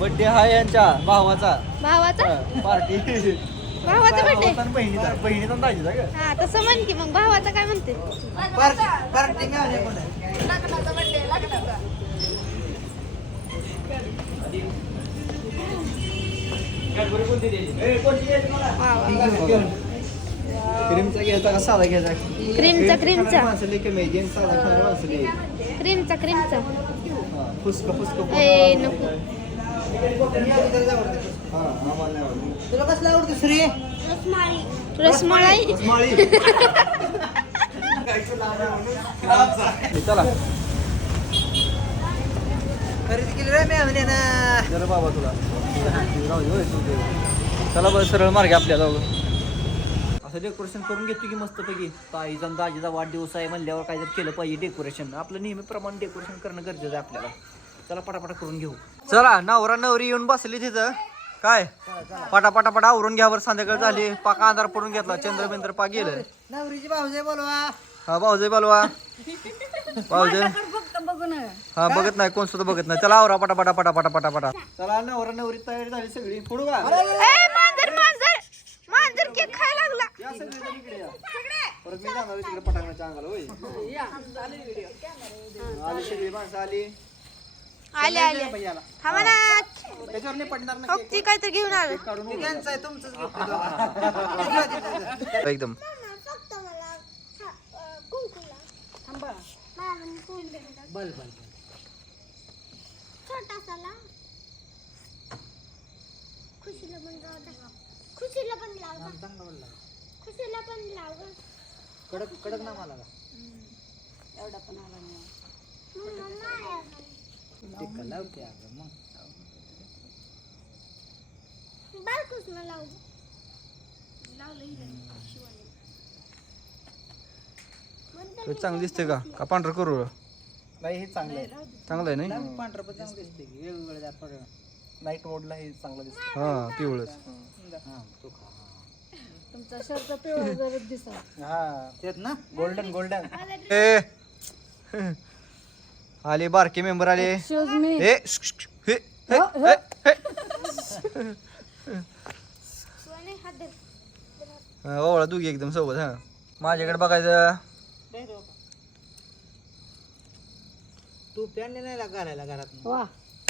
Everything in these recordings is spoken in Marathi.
बर्थडे हा यांच्या भावाचा. भावाचा? पार्टी भावाचा बर्थडे बहिणीचा. बहिणीचा आणि दाजीचा का? हा तसं म्हण की मग भावाचा काय म्हणते? वा, वा. क्रीमचा घ्यायचा का साधा घ्यायचा? क्रीमचा क्रीमचा जेंट्स साधा खाणारे माणसं लई आहे. क्रीमचा क्रीमचा फुसकं फुसकं ए नको. हा. तुला कसलं आवडतं श्री रसमाळी. चला. खरेदी केली रे मी ना जरा बाबा तुला. चला बरं सरळ मार्ग आपल्याला असं डेकोरेशन करून घेतो की मस्तपैकी. ताईचा दाजीचा वाढदिवस आहे म्हणल्यावर काय जर केलं पाहिजे डेकोरेशन आपलं नेहमीप्रमाणे डेकोरेशन करणं गरजेचं आहे आपल्याला. चला पटापटा करून घेऊ. चला नवरा नवरी येऊन बसली तिथं. काय? पटा पटा पटा आवरून घ्यावर संध्याकाळ झाली. पाका अंधार पडून घेतला चंद्र बिंद्र पा गेलं. नवरीची भाऊजे बोलवा. हा भाऊजय बालवा. भाऊजय. हा बघत नाही कोण सुद्धा बघत नाही. चला आवरा पटा पटा पटा पटा पटा पटा चला नवरा नवरी तयारी झाली सगळी. पुढू का ए मांजर मांजर. मांजर केक खायला परत मी जाणार तिकडे पटांगणाच्या अंगाला होय. आली सगळी माणसं आली. आले आले. थांबा ना त्याच्यावर नाही पडणार ना हो, ती काहीतरी घेऊन आलं. काढून त्यांचं आहे तुमचंच एकदम. बल बल खुशीला पण द्या. खुशीला पण लाव गं. खुशीला पण लाव? गं. कडक कडक ना मला मग मम्मा आहे अजून. टिक्का लावते अगं मग. बारकूसनं लाव. गं. हे चांगलं दिसतंय का? का पांढरं करू? नाही हे चांगलं आहे. चांगलं आहे नाही? पांढरं पण चांगलं दिसते की वेगवेगळे दात पडलं नाईट मोडला हे चांगलं दिसतं हा पिवळच. हा तू खा. हा तेच ना? गोल्डन गोल्डन ए. आले बारके मेंबर आले. ए श- श- श- हे, हे, हे, हे. हा, ओळा दोघी एकदम सोबत हा. माझ्याकडे बघायचं. तू पॅन्ट नाही लाग घालायला घरात?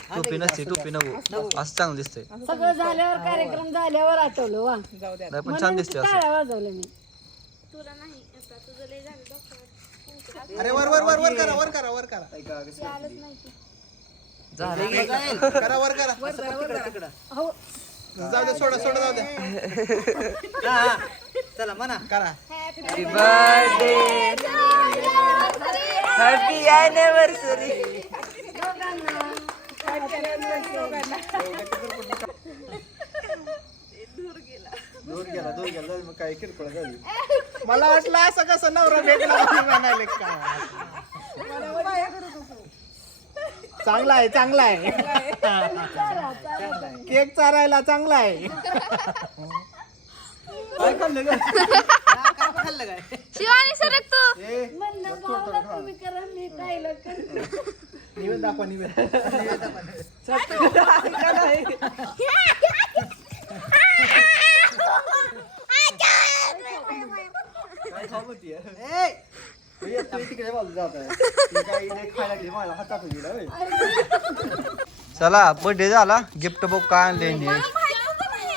टोपी नसते टोपी नको. असं चांगलं दिसतंय. सगळं झाल्यावर कार्यक्रम झाल्यावर आठवलं वा. नाही पण छान दिसते असं. टाळ्या वाजवल्या मी. तुला नाही आता तुझं लय झालं डॉक्टर अरे वर वर वर वर करा वर करा वर करा. आलंच नाही. की. झालं करा वर करा. हो. जाऊ दे सोडा सोडा जाऊ दे. हा. चला म्हणा. करा. हॅपी अॅनिव्हर्सरी दूर गेला दूर गेला मग काय किरकोळ झाली मला वाटलं असं कसं नवरा भेटला म्हणाले का? चांगला आहे चांगला आहे. केक चारायला चांगला आहे. काय खाल्लं ग? काय खाल्लं काय शिवानी सरक तू. ए, म्हणलं भावाला तुम्ही करा निवेद दाखवा निवेद काय खाऊ म्हणतीय? ए, ए, तू तिकडे बाजू जात आहे. ती काही लय खायला लागली माझ्या हातात गेला होय. चला बर्थडे झाला गिफ्ट बघ काय आणले.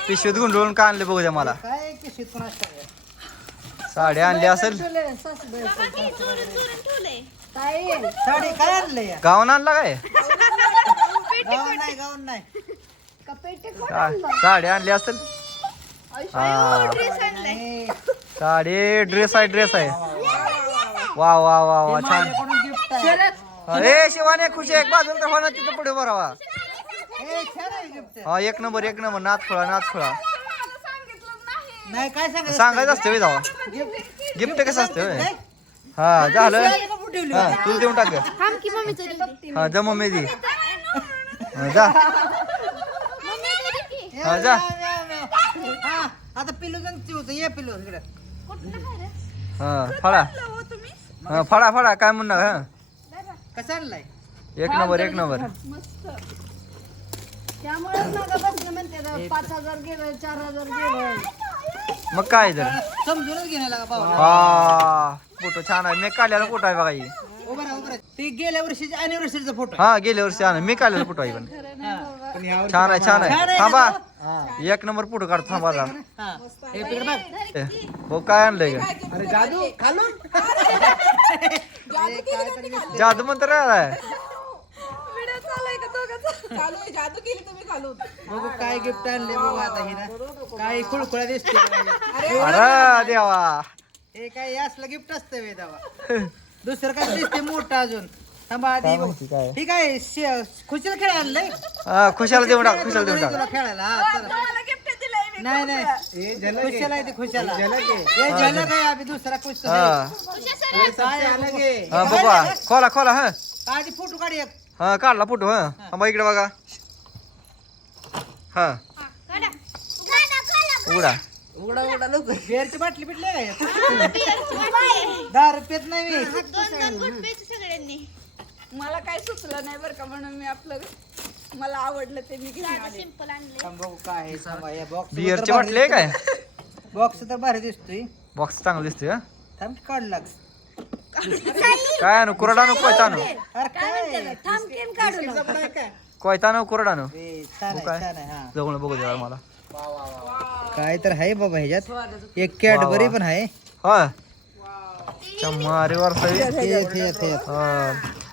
पिशवीत गुंडळून काय आणले बघू द्या मला काय पिशवीत पण असतं साड्या आणल्या असेल ठेवलंय सासूबाई चोरून चोरून ठेवलंय. ताई. साडी काय आणलं गाऊन आणला काय? गाऊन नाही गाऊन नाही. का पेटे सा- साड्या आणल्या असेल? हा नाही. साडी ड्रेस आहे ड्रेस आहे. वा वा वा वा छान. माझ्याकडून गिफ्ट आहे. ए शिवाने खुशी एक बाजूला तर हो ना तिथं पुढे बरावा ए, छान आहे गिफ्ट हा एक नंबर एक नंबर. नाच खोळा नाच खोळा. नाही काय सांगायचं? सांगायचं असतं जावा. गिफ्ट कसं असतं होय? हा झालं. ठेवली हा तुला देऊन टाक. थांब की. हा जा मम्मी दी हा, जा. हा जा. हा आता जण ये पिल्लू इकडे. हा फळा हा फळा फळा काय म्हणणार हा? कसा आणलाय? एक नंबर एक नंबर. त्यामुळेच बसलं म्हणते पाच हजार गेलं चार हजार गेलं. मग काय तर. समजूनच घेण्याला का भावा? हा फोटो छान आहे. मी काढलेला फोटो आहे बघा ही. उभं राहा उभं राहा. ते गेल्या वर्षीच्या अॅनिव्हर्सरीचा फोटो. हा गेल्या वर्षी आणा मी काढलेला फोटो आहे पण. छान आहे छान आहे. थांबा. एक नंबर फोटो काढ थांबा जरा. हा. हे तिकडे बघ. ए, भाऊ काय आणलंय का अरे जादू? खालून जादू म्हणतो रे आलाय. बघू काय गिफ्ट आणले बघू आता हिला काय खुळखुळा दिसते अरे देवा. हे काय असलं गिफ्ट असतं वे दावा. दुसरं काय दिसते मोठं अजून. थांबा आधी बघू. काय? ठीक आहे खुशीला खेळ आणलंय? हा खुशाला देऊन टाक खुशाला देऊन टाक तुला खेळायला. हा, चला. नाही नाही. हे. खुशाला आहे ते खुशाला. हे झलक आहे. हे अभि दुसरा खुश हा. हे हा बाबा खोला खोला हा. आधी फोटो काढ एक हा काढला फोटो हा. थांबा इकडे बघा. हा. उघडा उघडा उघडा. लवकर. बिअरची बाटली पिटली काय नाही मी. मला काय सुचलं नाही बरं का म्हणून मी आपलं मला आवडलं ते मी घेऊन आले. सिंपल आणले. थांब बघू काय आहे. थांबा या बॉक्स बिअरची काय? बॉक्स तर भारी दिसतोय. बॉक्स चांगला दिसतोय हा. थांब काढ लाग काय आणू? कोरडा आणू कोयता आणू? कोयता आणू कोरडा आणू? काय? हा. जवळ बघू द्या मला. काय तर आहे बाबा ह्याच्यात. एक कॅडबरी पण आहे. हा एक एक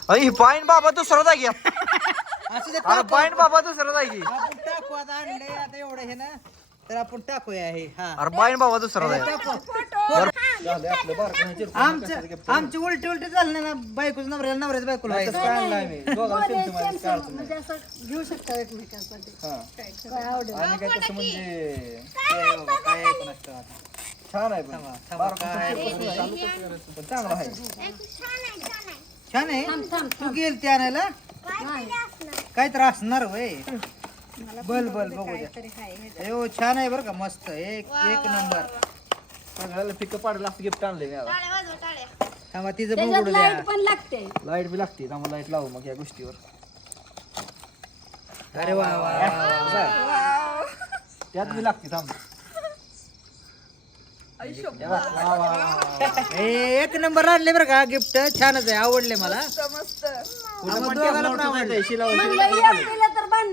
अय पाईन बाबा दुसरा जागी अरे पाईन बाबा दुसरा जागी. टाकू आता आणलंय आता एवढं हे ना. तर आपण टाकूया हे हा. अरे बाईन बाबा दुसरा जागी आमचं आमची उलटी उलटी चालले ना बायकोच नवऱ्याला नवऱ्याच बायकोला व्हायचं. म्हणजे असं घेऊ शकता एकमेकांसाठी. काय आवडेल आणि काय तसं म्हणजे हे बाबा, काय आता. छान पण. आहे? पण चांगलं आहे. छान आहे तू गेल ते आणायला? काय तर असणार वय. बल बल बघू द्या. अयो छान आहे बरं का मस्त एक एक नंबर. चांगल्याला पिकअप पाडलं असं गिफ्ट आणलंय मी आता टाळ्या वाजवा टाळ्या थांबा तिचं बघू द्या. लाइट पण लागते. लाइट बी लागते आम्हाला लाइट लावू मग या गोष्टीवर. अरे वा वा वा. त्यात बी लागते थांब. ए, एक नंबर आणले बरं का गिफ्ट छानच आहे आवडले मला. मस्त आम्हाला दोघांना पण आवडले.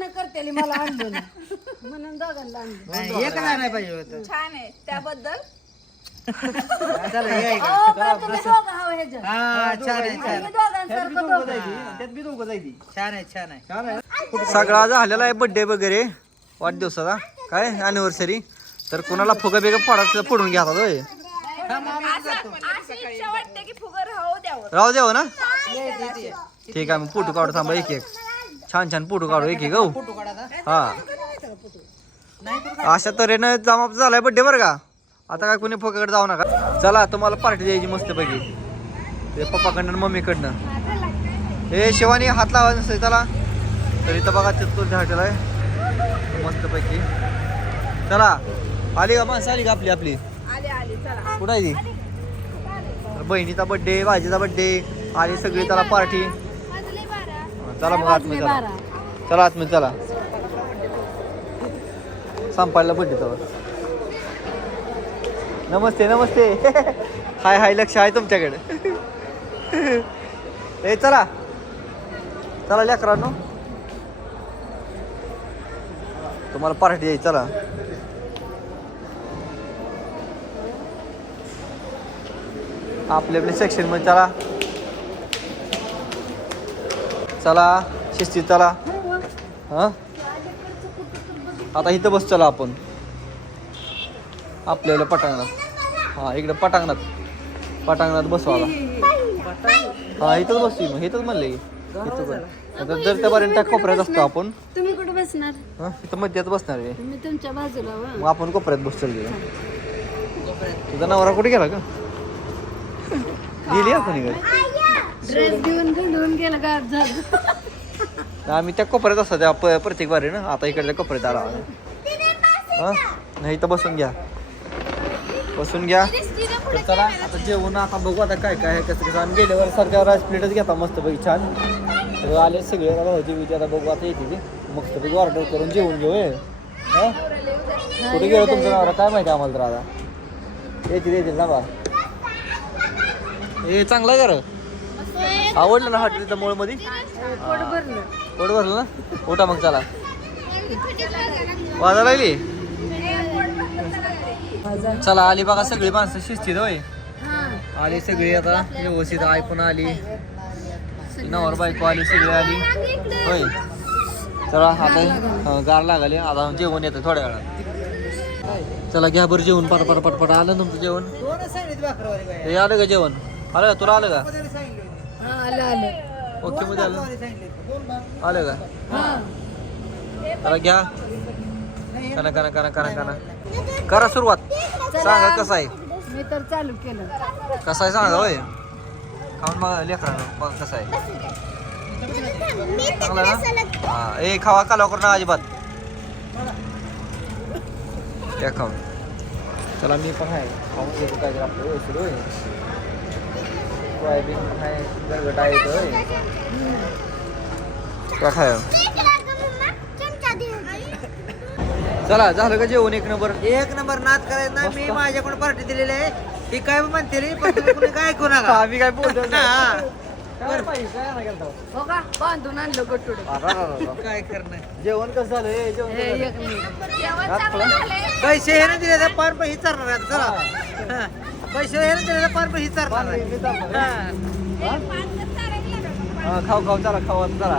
भांडणं मला आणलं नाही. म्हणून दोघांना आणलं नाही, पाहिजे होतं. छान आहे. त्याबद्दल? चला या इकडे. अहो, का तुम्ही दोघं हवं ह्याच्यात. हा छान आहे छान आम्ही दोघांसारखं दोघं. त्यात बी दोघं जायची छान आहे छान आहे. छान आहे. सगळा झालेला आहे बर्थडे वगैरे वाढदिवसाचा. काय? अनिव्हर्सरी तर कोणाला फुगा बिगा फोडायचं फोडून घ्या आता होय. अशी इच्छा वाटते की फुगर राहू द्यावं. राहू द्यावं ना? ठीक आहे मग फोटो काढू थांबा एक एक. छान छान फोटो काढू एक एक हो. फोटो काढा आता. हा. अशा तऱ्हेनं जमा झालाय बड्डे बरं का? आता काय कोणी फोकाकडे जाऊ नका. चला तुम्हाला पार्टी द्यायची मस्त पैकी ते पप्पाकडनं आणि मम्मीकडनं. हे शिवानी हात लावायचं नसते चला. तर इथं बघा चित्तूर हॉटेल आहे मस्त पैकी चला. आली का माणसं? आली का आपली आपली? आले आले चला. कुठं आहे ती? तर बहिणीचा बड्डे भाजीचा बड्डे आली सगळी त्याला पार्टी चला मग आतमध्ये चला. चला आतमध्ये चला. संपायला बड्डे चला नमस्ते नमस्ते. हाय हाय लक्ष आहे तुमच्याकडे. ए चला. चला लेकरांनो. तुम्हाला पार्टी द्यायची चला. आपल्या आपल्या सेक्शनमध्ये चला. चला शिस्तीत चला. हा? आता इथं बस चला आपण. आपल्याला पटांगणात. हा इकडे पटांगणात. पटांगणात बसवाला हा इथंच बसू मग इथंच म्हणले इथं. आता जर त्यापर्यंत त्या कोपऱ्यात असतो आपण. तुम्ही कुठे बसणार? हा? इथं मध्यात बसणार आहे. मी तुमच्या बाजूला वा. मग आपण कोपऱ्यात बस चालली तुझा नवरा कुठे गेला का गेली आपण इकडे ड्रेस घेऊन घेऊन गेला का झालं. आम्ही त्या कोपऱ्यात असतो त्या प- प्रत्येक बारी ना आता इकडच्या कोपऱ्यात आला. हा? नाही इथं बसून घ्या. बसून घ्या. तर चला आता जेवण आता बघू आता काय काय आहे कसं कसं आणि गेल्यावर सारख्या राईस प्लेटच घेता मस्तपैकी छान. तर आले सगळे आता भाऊजी बिजी आता बघू आता येते ते. मस्तपैकी ऑर्डर करून जेवून घेऊ हे. हा? कुठे गेलो तुमचं नवरा काय माहिती आम्हाला तर आता. येतील येतील ना बा. हे चांगलं आहे का आवडलं ना हॉटेलच्या मोळमध्ये पोट भरलं. पोट भरलं ना? उठा मग चला. वाजा लागली? चला आली बघा सगळी माणसं शिस्तीत होय. हा आली सगळी आता व्यवस्थित आई पण आली. नवर बायको आली सगळी आली. होय. चला आता गार लागले. आता जेवण येतं थोड्या वेळात. चला घ्या बरं जेवण पट पट पट पट आलं तुमचं जेवण? हे आलं का जेवण? आलं का? तुला आलं का? मध्ये आलं आलं. ओके मध्ये आलं आलं का? हा. चला घ्या. कना कना कना कना कना करा. सुरुवात. सांगा कसं आहे? मी तर चालू केलं. कसं आहे सांगा होय. खाऊन बघा लेकरांना बघ कसं आहे. चांगलं ना? हा ए खावा का लवकर ना अजिबात. त्या खाऊन. चला मी पण आहे. खाऊन घेतो काय आपलं होय सोयाबीन आहे गरगट आहे खाय चला झालं का जेवण एक नंबर? एक नंबर नाद करायचं ना मी माझ्याकडून पार्टी दिलेली आहे. ती काय म्हणते रे पण काय ऐकू नका. आम्ही काय बोलतो हा. काय पाहिजे काय नाही केलं हो का? बांधून आणलं गटुड. काय करणं जेवण कसं झालं? जेवण? पैसे हे ना दिले तर पार पैसे चालणार चला. पैसे हे तर पार पैसे चालणार आहे मी चाललो. हा. हा खाऊ खाऊ चला खाऊ चला